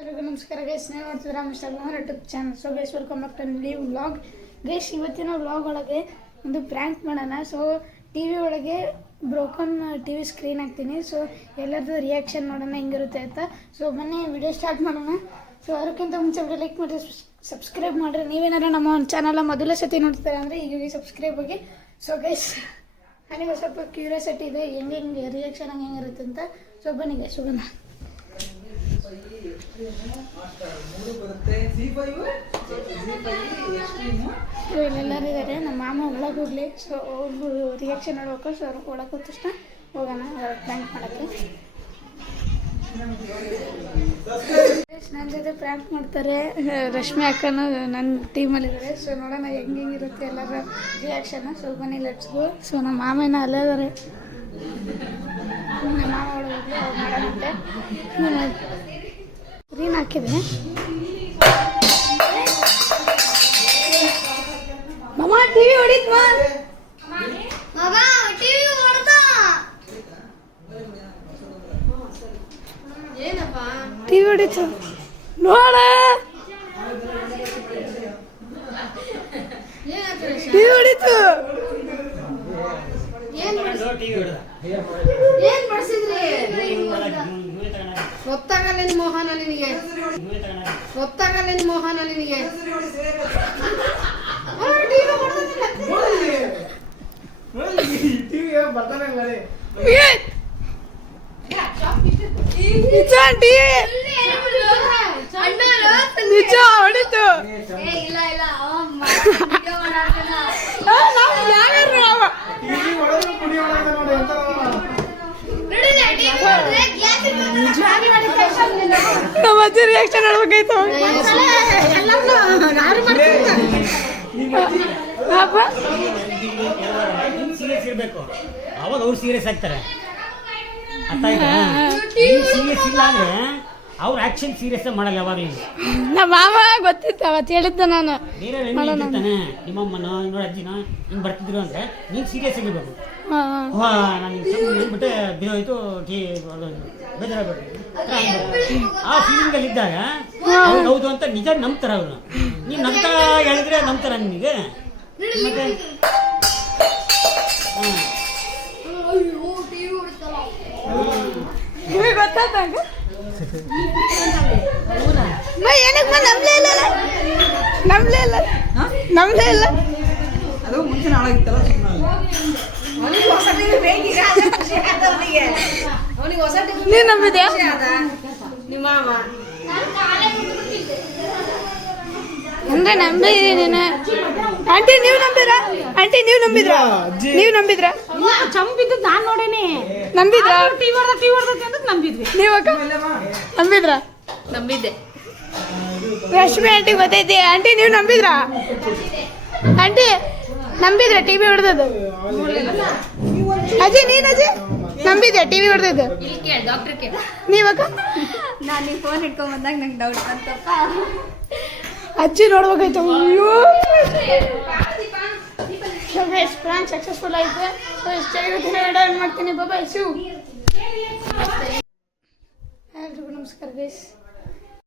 ಎಲ್ಲರಿಗೂ ನಮಸ್ಕಾರ ಗೈಸ್, ನೀವು ನೋಡ್ತಿದ್ದೀರಾ mister Mohan YouTube channel. So guys, welcome back to new vlog. Guys, ಇವತ್ತಿನ ವ್ಲಾಗ್ ಒಳಗೆ ಒಂದು ಪ್ರ್ಯಾಂಕ್ ಮಾಡೋಣ. ಸೊ ಟಿ ವಿ ಒಳಗೆ ಬ್ರೋಕನ್ ಟಿ ವಿ ಸ್ಕ್ರೀನ್ ಹಾಕ್ತೀನಿ. ಸೊ ಎಲ್ಲರದ್ದು ರಿಯಾಕ್ಷನ್ ನೋಡೋಣ ಹೆಂಗಿರುತ್ತೆ ಅಂತ. ಸೊ ಬನ್ನಿ ವಿಡಿಯೋ ಸ್ಟಾರ್ಟ್ ಮಾಡೋಣ. ಸೊ ಅದಕ್ಕಿಂತ ಮುಂಚೆ ವಿಡಿಯೋ ಲೈಕ್ ಮಾಡಿ ಸಬ್ಸ್ಕ್ರೈಬ್ ಮಾಡಿರಿ. ನೀವೇನಾರು ನಮ್ಮ ಚಾನಲ್ ಮೊದಲ ಸತಿ ನೋಡ್ತಾರೆ ಅಂದರೆ ಈಗ ಸಬ್ಸ್ಕ್ರೈಬ್ ಆಗಿ. ಸೊ ಗೈಸ್, ನನಗೆ ಸ್ವಲ್ಪ ಕ್ಯೂರಿಯಾಸಿಟಿ ಇದೆ ಹೆಂಗೆ ರಿಯಾಕ್ಷನ್ ಹೆಂಗಿರುತ್ತೆ ಅಂತ. ಸೊ ಬನ್ನಿ ಗೈಸ್, ಹೋಗೋಣ. ಇಲ್ಲೆಲ್ಲರೂ ಇದ್ದಾರೆ. ನಮ್ಮ ಮಾಮ ಒಳಗೆ ಹೋಗ್ಲಿ. ಸೊ ಅವ್ರು ರಿಯಾಕ್ಷನ್ ನೋಡ್ಬೇಕು. ಸೊ ಅವ್ರು ಒಳಗೆ ಹೋದ ತಕ್ಷಣ ಹೋಗೋಣ ಪ್ರ್ಯಾಂಕ್ ಮಾಡೋಕ್ಕೆ. ನನ್ನ ಜೊತೆ ಪ್ರ್ಯಾಂಕ್ ಮಾಡ್ತಾರೆ ರಶ್ಮಿ ಅಕ್ಕನು ನನ್ನ ಟೀಮಲ್ಲಿದ್ದಾರೆ. ಸೊ ನೋಡೋಣ ಹೆಂಗಿರುತ್ತೆ ಎಲ್ಲರ ರಿಯಾಕ್ಷನ್. ಸೊ ಬನ್ನಿ, ಲೆಟ್ಸ್ ಗೋ. ಸೊ ನಮ್ಮ ಮಾಮನ ಅಲ್ಲೇ ಇದ್ದಾರೆ. ನಮ್ಮ ಮಾಮ ಒಳಗೆ ಹೋಗ್ಲಿ, ಅವ್ರು ಮಾಡೋಣಂತೆ. ಸ್ಕ್ರೀನ್ ಹಾಕಿದೆ. ಮಾಮ ಟಿವಿ ಹೊಡಿತ್ ಟಿವಿ ಹೊಡಿತು ನೋಡ. ಟಿವಿ ಹೊಡಿತು. ಗೊತ್ತಾಗಲ್ಲ ಮೋಹನ ನಿನಗೆ, ಗೊತ್ತಾಗಲ್ಲ ಮೋಹನ ನಿನಗೆ. ನಿಜ ಹೊಡಿತು. ನಮ್ಮ ಅಜ್ಜಿ ರಿಯಾಕ್ಷನ್ ನೋಡ್ಬೇಕಾಯ್ತು. ಸೀರಿಯಸ್ ಇರಬೇಕು, ಅವಾಗ ಅವ್ರು ಸೀರಿಯಸ್ ಆಗ್ತಾರೆ. ಅರ್ಥ ಆಯ್ತಾ? ಸೀರಿಯಸ್ ಇಲ್ಲ ಅಂದ್ರೆ ಅವ್ರ ಆಕ್ಷನ್ ಸೀರಿಯಸ್ ಮಾಡಲ್ಲ. ಯಾವಾಗಲೂ ನಮ್ಮ ಮಾಮ ಗೊತ್ತಿತ್ತು, ಅವತ್ತು ಹೇಳಿದ್ದೆ ನಾನು. ಬೇರೆ ತಾನೆ ನಿಮ್ಮಮ್ಮನ ನೋಡ ಅಜ್ಜಿನ ಹಿಂಗೆ ಬರ್ತಿದ್ರು ಅಂದ್ರೆ ನೀನು ಸೀರಿಯಸ್ ಆಗಿರ್ಬೇಕು. ನಾನು ಬಿಟ್ಟೆ ಬಿದ್ದೋಯ್ತು ಬೇಜಾರಾಗ್ಬೇಕು. ಆ ಫೀಲಿಂಗಲ್ಲಿ ಇದ್ದಾಗ ಹೌದು ಅಂತ ನಿಜ ನಂಬ್ತಾರ ಅವರು. ನೀನು ನಂಬ್ತಾ ಹೇಳಿದ್ರೆ ನಂಬ್ತಾರ ನಿನಗೆ. ಮತ್ತೆ ಗೊತ್ತಾಗ ನಮ್ಲೇ ಇಲ್ಲ. ಅದು ಮುಂಚೆ ನಾಳಾಗಿತ್ತಲ್ಲ. ನೀನು ನಂಬಿದ್ಯಾ? ನಿಮ್ಮ ಅಂದ್ರೆ ನಂಬಿದೀನಿ ನೀನು. ಆಂಟಿ ನೀವು ನಂಬಿದ್ರಾ? ಆಂಟಿ ನೀವು ನಂಬಿದ್ರಾ? ನೀವು ನಂಬಿದ್ರಾ? ಚಂಪಿದ್ದು ನಾನು ನೋಡೇನಿ. ನಂಬಿದ್ರಾ? ನಂಬಿದ್ವಿ. ನೀವು ನಂಬಿದ್ರಾ? ನಂಬಿದ್ದೆ. ರಶ್ಮಿ ಆಂಟಿ ಗೊತ್ತೈತಿ. ಆಂಟಿ ನೀವು ನಂಬಿದ್ರಾ? ಆಂಟಿ ನಂಬಿದ್ರ ಟಿವಿ ಹೊಡೆದದ್ದು? ಅಜ್ಜಿ ನೀನು ಅಜ್ಜಿ ನಂಬಿದ್ಯಾ ಟಿವಿ ಹೊಡೆದದ್ದು? ನೀವಕ್ಕ? ನಾನು ನೀವು ಫೋನ್ ಇಟ್ಕೊಂಡ್ ಬಂದಾಗ ನಂಗೆ ಡೌಟ್ ಬಂತಪ್ಪ. ಅಜ್ಜಿ ನೋಡ್ಬೇಕಾಯ್ತು. ಅಯ್ಯೋ, ಪ್ಲಾನ್ ಸಕ್ಸಸ್ಫುಲ್ ಆಯ್ತು. ಸೊ ಇಷ್ಟ ವಿಡಿಯೋ ಮಾಡ್ತೀನಿ. ಬಾಯ್. ಎಲ್ರಿಗೂ ನಮಸ್ಕಾರ ಗೈಸ್.